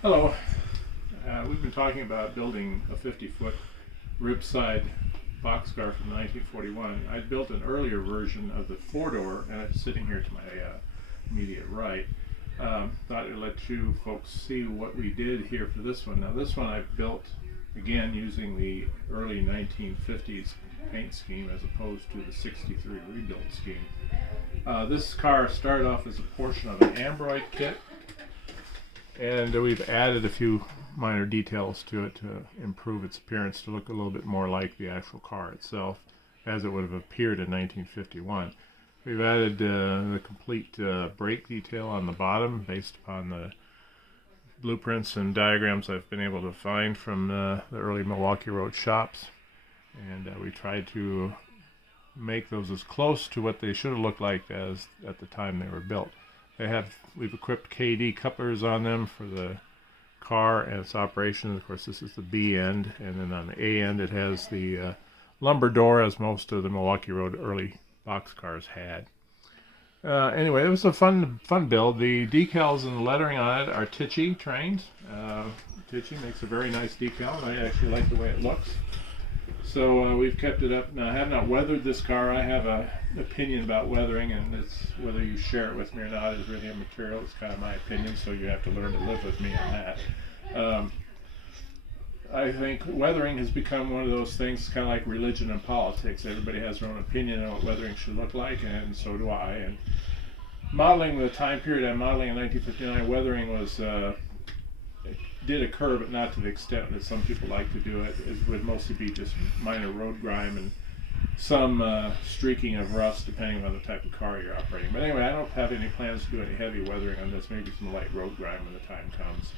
Hello. We've been talking about building a 50-foot ribside boxcar from 1941. I built an earlier version of the four-door, and it's sitting here to my immediate right. Thought I'd let you folks see what we did here for this one. Now this one I built again using the early 1950s paint scheme as opposed to the 63 rebuild scheme. This car started off as a portion of an Ambroid kit, and we've added a few minor details to it to improve its appearance to look a little bit more like the actual car itself as it would have appeared in 1951. We've added the complete brake detail on the bottom based upon the blueprints and diagrams I've been able to find from the early Milwaukee Road shops, and we tried to make those as close to what they should have looked like as at the time they were built. We've equipped KD couplers on them for the car and its operation. Of course, this is the B end, and then on the A end it has the lumbar door, as most of the Milwaukee Road early box cars had. Anyway, it was a fun build. The decals and the lettering on it are Tichy trains. Tichy makes a very nice decal, and I actually like the way it looks. So we've kept it up. Now, I have not weathered this car. I have an opinion about weathering, and it's whether you share it with me or not is really immaterial. It's kind of my opinion, so you have to learn to live with me on that. I think weathering has become one of those things, kind of like religion and politics. Everybody has their own opinion on what weathering should look like, and so do I. And modeling the time period I'm modeling in 1959, weathering was did occur, but not to the extent that some people like to do it. It would mostly be just minor road grime and some streaking of rust, depending on the type of car you're operating. But anyway, I don't have any plans to do any heavy weathering on this. Maybe some light road grime when the time comes.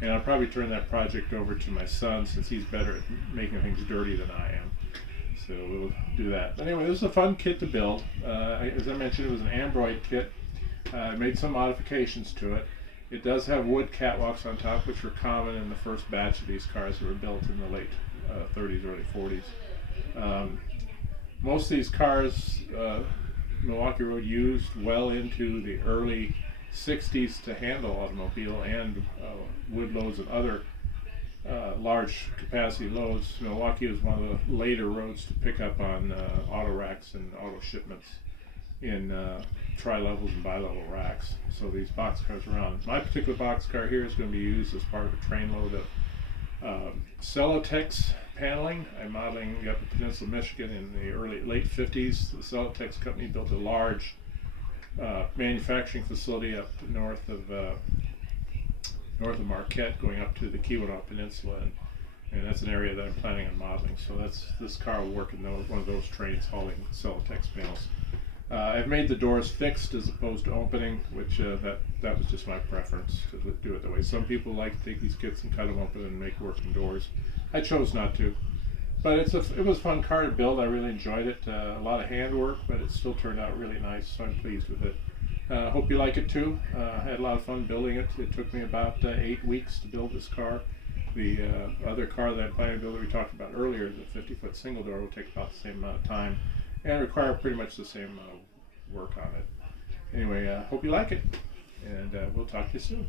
And I'll probably turn that project over to my son, since he's better at making things dirty than I am. So we'll do that. But anyway, this is a fun kit to build. As I mentioned, it was an Ambroid kit. I made some modifications to it. It does have wood catwalks on top, which were common in the first batch of these cars that were built in the late 30s, early 40s. Most of these cars, Milwaukee Road used well into the early 60s to handle automobile and wood loads and other large capacity loads. Milwaukee was one of the later roads to pick up on auto racks and auto shipments in tri-levels and bi-level racks. So these boxcars are on. My particular boxcar here is going to be used as part of a train load of Celotex paneling. I'm modeling up in Peninsula, Michigan in the late 50s. The Celotex company built a large manufacturing facility up north of Marquette, going up to the Keweenaw Peninsula, and that's an area that I'm planning on modeling. So this car will work in one of those trains hauling Celotex panels. I've made the doors fixed as opposed to opening, which that was just my preference to do it that way. Some people like to take these kits and cut them open and make working doors. I chose not to, but it was a fun car to build. I really enjoyed it. A lot of handwork, but it still turned out really nice, so I'm pleased with it. Hope you like it too. I had a lot of fun building it. It took me about 8 weeks to build this car. The other car that I'm planning to build that we talked about earlier, the 50-foot single door, will take about the same amount of time and require pretty much the same work on it. Anyway, hope you like it, and we'll talk to you soon.